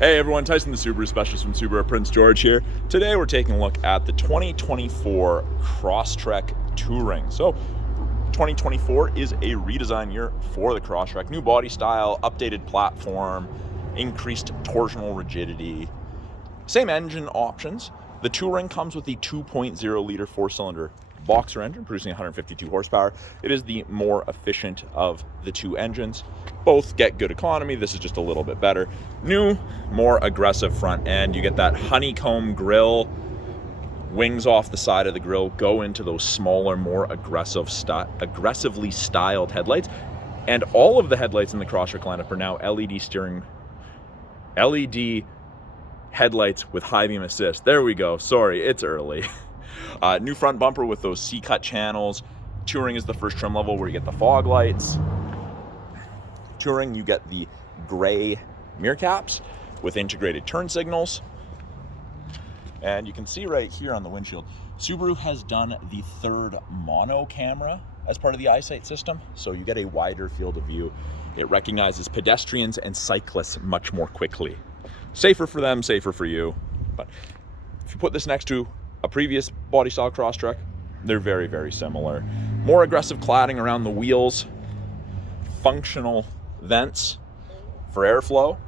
Hey everyone, Tyson the Subaru specialist from Subaru Prince George here. Today we're taking a look at the 2024 Crosstrek Touring. So 2024 is a redesign year for the Crosstrek. New body style, updated platform, increased torsional rigidity, same engine options. The Touring comes with the 2.0 liter 4-cylinder boxer engine producing 152 horsepower. It is the more efficient of the two engines. Both get good economy. This is just a little bit better. New, more aggressive front end. You get that honeycomb grille. Wings off the side of the grille go into those smaller, more aggressively styled headlights. And all of the headlights in the Crosstrek lineup are now LED headlights with high beam assist. There we go. Sorry, it's early. New front bumper with those C-cut channels. Touring is the first trim level where you get the fog lights. Touring, you get the gray mirror caps with integrated turn signals. And you can see right here on the windshield, Subaru has done the third mono camera as part of the eyesight system. So you get a wider field of view. It recognizes pedestrians and cyclists much more quickly. Safer for them, safer for you. But if you put this next to a previous body style Crosstrek, they're very, very similar. More aggressive cladding around the wheels, functional vents for airflow,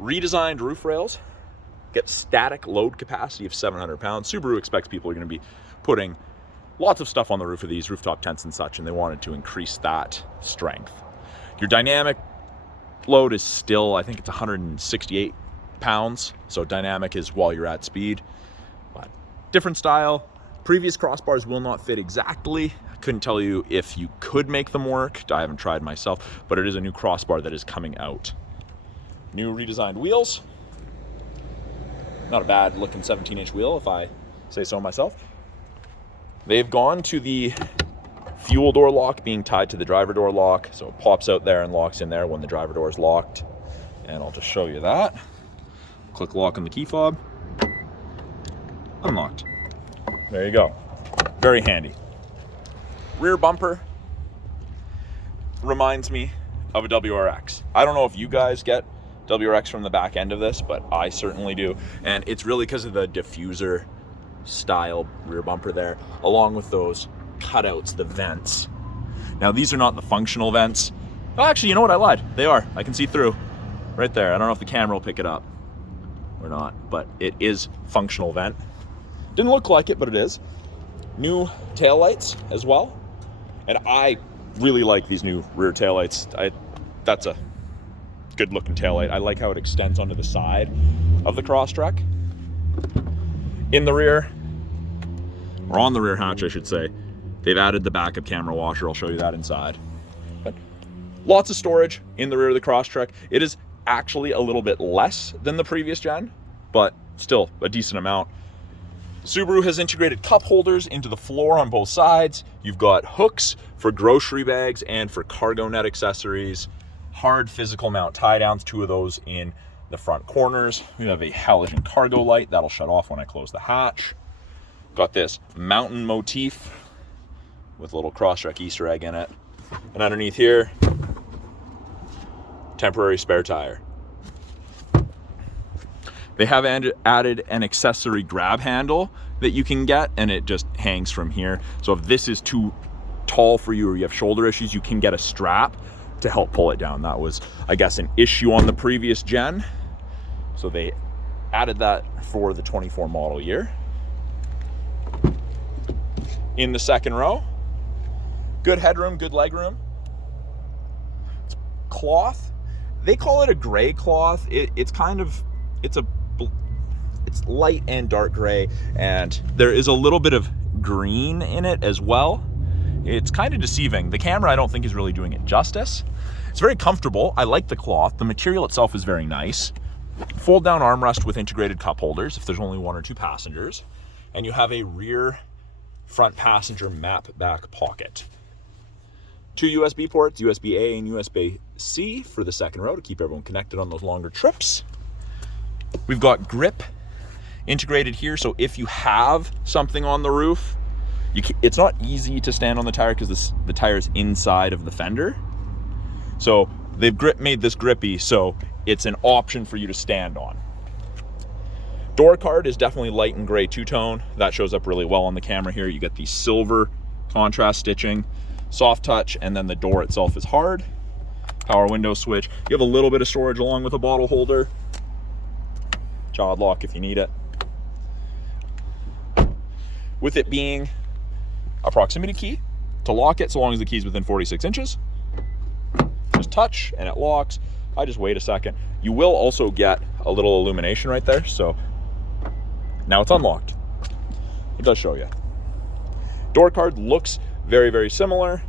redesigned roof rails, get static load capacity of 700 pounds. Subaru expects people are going to be putting lots of stuff on the roof of these, rooftop tents and such, and they wanted to increase that strength. Your dynamic load is still, I think it's 168 pounds, so dynamic is while you're at speed. But different style. Previous crossbars will not fit exactly. I couldn't tell you if you could make them work. I haven't tried myself, but it is a new crossbar that is coming out. New redesigned wheels. Not a bad looking 17-inch wheel, if I say so myself. They've gone to the fuel door lock being tied to the driver door lock, so it pops out there and locks in there when the driver door is locked. And I'll just show you that. Click lock on the key fob. Unlocked. There you go. Very handy. Rear bumper reminds me of a WRX. I don't know if you guys get WRX from the back end of this, but I certainly do. And it's really because of the diffuser style rear bumper there, along with those cutouts, the vents. Now these are not the functional vents. Oh, actually, you know what? I lied. They are. I can see through right there. I don't know if the camera will pick it up or not, but it is functional vent. Didn't look like it, but it is. New taillights as well. And I really like these new rear taillights. That's a good looking taillight. I like how it extends onto the side of the Crosstrek. In the rear, or on the rear hatch, I should say, they've added the backup camera washer. I'll show you that inside. But lots of storage in the rear of the Crosstrek. It is actually a little bit less than the previous gen, but still a decent amount. Subaru has integrated cup holders into the floor on both sides. You've got hooks for grocery bags and for cargo net accessories. Hard physical mount tie downs, 2 of those in the front corners. We have a halogen cargo light that'll shut off when I close the hatch. Got this mountain motif with a little Crosstrek Easter egg in it. And underneath here, temporary spare tire. They have added an accessory grab handle that you can get, and it just hangs from here. So if this is too tall for you or you have shoulder issues, you can get a strap to help pull it down. That was, I guess, an issue on the previous gen. So they added that for the 24 model year. In the second row, good headroom, good legroom. It's cloth. They call it a gray cloth. It's light and dark gray, and there is a little bit of green in it as well. It's kind of deceiving. The camera, I don't think, is really doing it justice. It's very comfortable. I like the cloth. The material itself is very nice. Fold down armrest with integrated cup holders if there's only 1 or 2 passengers. And you have a rear front passenger map back pocket. 2 USB ports, USB-A and USB-C for the second row to keep everyone connected on those longer trips. We've got grip integrated here, so if you have something on the roof, it's not easy to stand on the tire because the tire is inside of the fender. So they've made this grippy, so it's an option for you to stand on. Door card is definitely light and gray two-tone. That shows up really well on the camera here. You get the silver contrast stitching, soft touch, and then the door itself is hard. Power window switch. You have a little bit of storage along with a bottle holder. Child lock if you need it. With it being a proximity key to lock it, so long as the key's within 46 inches. Just touch and it locks. I just wait a second. You will also get a little illumination right there, so now it's unlocked. It does show you. Door card looks very, very similar,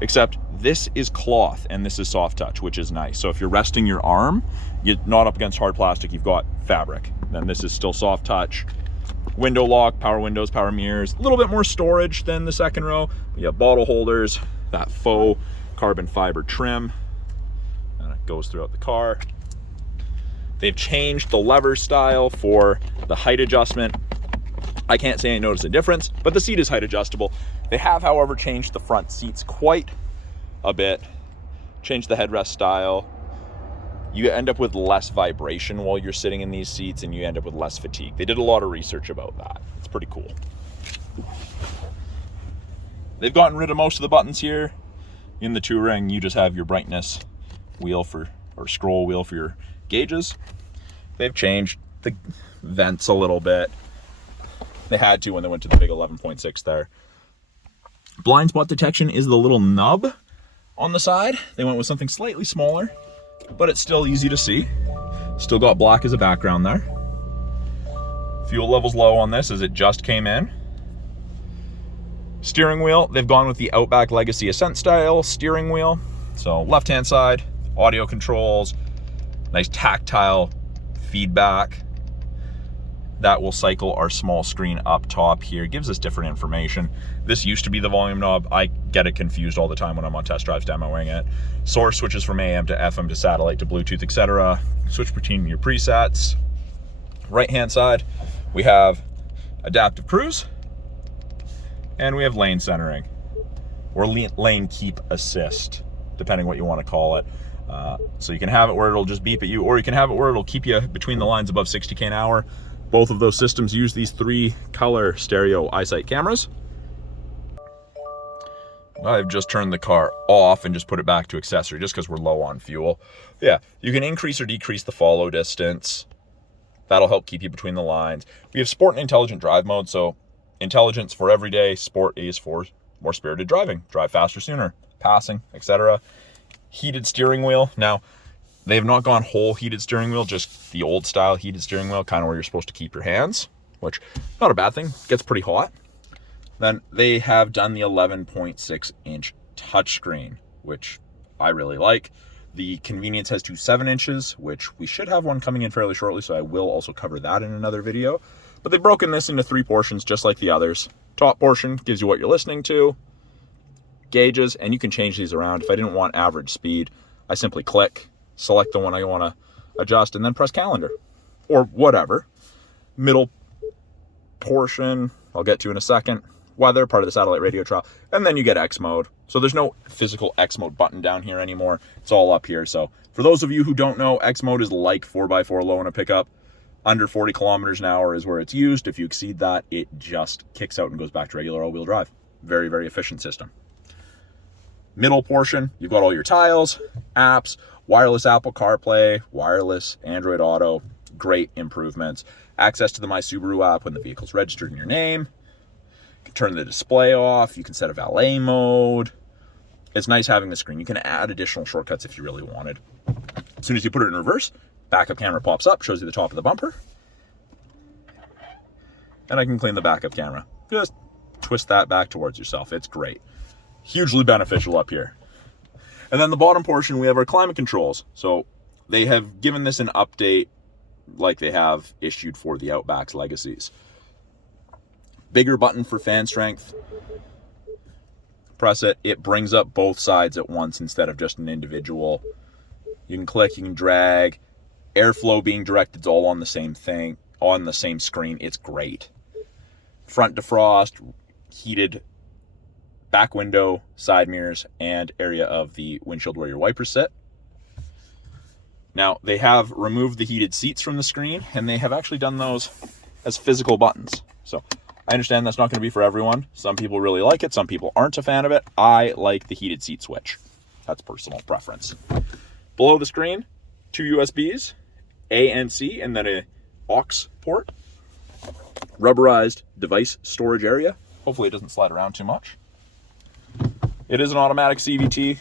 except this is cloth and this is soft touch, which is nice. So if you're resting your arm, you're not up against hard plastic, you've got fabric. Then this is still soft touch. Window lock, power windows, power mirrors, a little bit more storage than the second row. You have bottle holders, that faux carbon fiber trim, and it goes throughout the car. They've changed the lever style for the height adjustment. I can't say I noticed a difference, but the seat is height adjustable. They have, however, changed the front seats quite a bit, changed the headrest style. You end up with less vibration while you're sitting in these seats, and you end up with less fatigue. They did a lot of research about that. It's pretty cool. They've gotten rid of most of the buttons here. In the Touring, you just have your brightness wheel or scroll wheel for your gauges. They've changed the vents a little bit. They had to when they went to the big 11.6 there. Blind spot detection is the little nub on the side. They went with something slightly smaller, but it's still easy to see. Still got black as a background there. Fuel level's low on this as it just came in. Steering wheel, they've gone with the Outback Legacy Ascent style steering wheel. So left-hand side, audio controls, nice tactile feedback. That will cycle our small screen up top here. It gives us different information. This used to be the volume knob. I get it confused all the time when I'm on test drives demoing it. Source switches from AM to FM to satellite to Bluetooth, etc. Switch between your presets. Right-hand side, we have adaptive cruise, and we have lane centering, or lane keep assist, depending what you want to call it. So you can have it where it'll just beep at you, or you can have it where it'll keep you between the lines above 60k an hour. Both of those systems use these 3-color stereo eyesight cameras. I've just turned the car off and just put it back to accessory just because we're low on fuel. Yeah, you can increase or decrease the follow distance. That'll help keep you between the lines. We have sport and intelligent drive mode. So intelligence for everyday, sport is for more spirited driving. Drive faster sooner, passing, etc. Heated steering wheel. Now, they have not gone whole heated steering wheel, just the old style heated steering wheel, kind of where you're supposed to keep your hands, which not a bad thing. Gets pretty hot. Then they have done the 11.6 inch touchscreen, which I really like. The convenience has 2 7-inches, which we should have one coming in fairly shortly, so I will also cover that in another video. But they've broken this into 3 portions, just like the others. Top portion gives you what you're listening to, gauges, and you can change these around. If I didn't want average speed, I simply click, select the one I want to adjust, and then press calendar, or whatever. Middle portion, I'll get to in a second. Weather, part of the satellite radio trial, and then you get X mode. So there's no physical X mode button down here anymore. It's all up here. So for those of you who don't know, X mode is like 4x4 low in a pickup. Under 40 kilometers an hour is where it's used. If you exceed that, it just kicks out and goes back to regular all-wheel drive. Very, very efficient system. Middle portion, you've got all your tiles, apps, wireless Apple CarPlay, wireless Android Auto, great improvements. Access to the My Subaru app when the vehicle's registered in your name. You can turn the display off. You can set a valet mode. It's nice having the screen. You can add additional shortcuts if you really wanted. As soon as you put it in reverse, backup camera pops up, shows you the top of the bumper. And I can clean the backup camera. Just twist that back towards yourself. It's great. Hugely beneficial up here. And then the bottom portion, we have our climate controls. So they have given this an update like they have issued for the Outback's Legacies. Bigger button for fan strength. Press it, it brings up both sides at once instead of just an individual. You can click, you can drag. Airflow being directed, it's all on the same thing, on the same screen. It's great. Front defrost, heated back window, side mirrors, and area of the windshield where your wipers sit. Now, they have removed the heated seats from the screen, and they have actually done those as physical buttons. So I understand that's not going to be for everyone. Some people really like it. Some people aren't a fan of it. I like the heated seat switch. That's personal preference. Below the screen, 2 USBs, A and C, and then a aux port. Rubberized device storage area. Hopefully it doesn't slide around too much. It is an automatic CVT.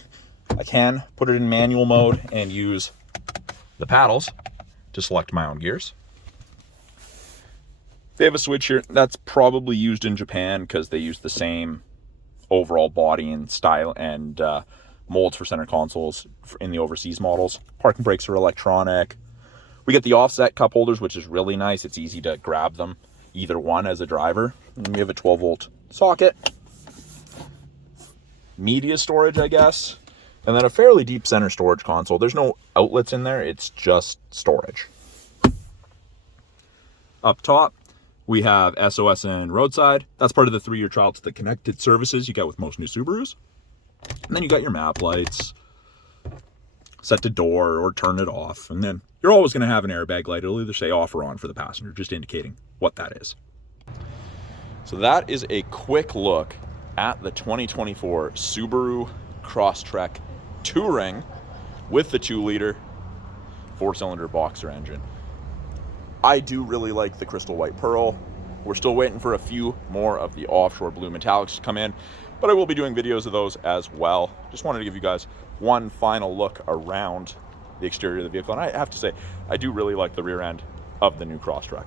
I can put it in manual mode and use the paddles to select my own gears. They have a switch here that's probably used in Japan because they use the same overall body and style and molds for center consoles in the overseas models. Parking brakes are electronic. We get the offset cup holders, which is really nice. It's easy to grab them, either one as a driver. And we have a 12-volt socket. Media storage, I guess. And then a fairly deep center storage console. There's no outlets in there. It's just storage. Up top, we have SOS and roadside. That's part of the 3-year trial to the connected services you get with most new Subarus. And then you got your map lights, set to door or turn it off. And then you're always going to have an airbag light. It'll either say off or on for the passenger, just indicating what that is. So that is a quick look at the 2024 Subaru Crosstrek Touring with the 2-liter 4-cylinder boxer engine. I do really like the crystal white pearl. We're still waiting for a few more of the offshore blue metallics to come in, but I will be doing videos of those as well. Just wanted to give you guys one final look around the exterior of the vehicle. And I have to say, I do really like the rear end of the new Crosstrek.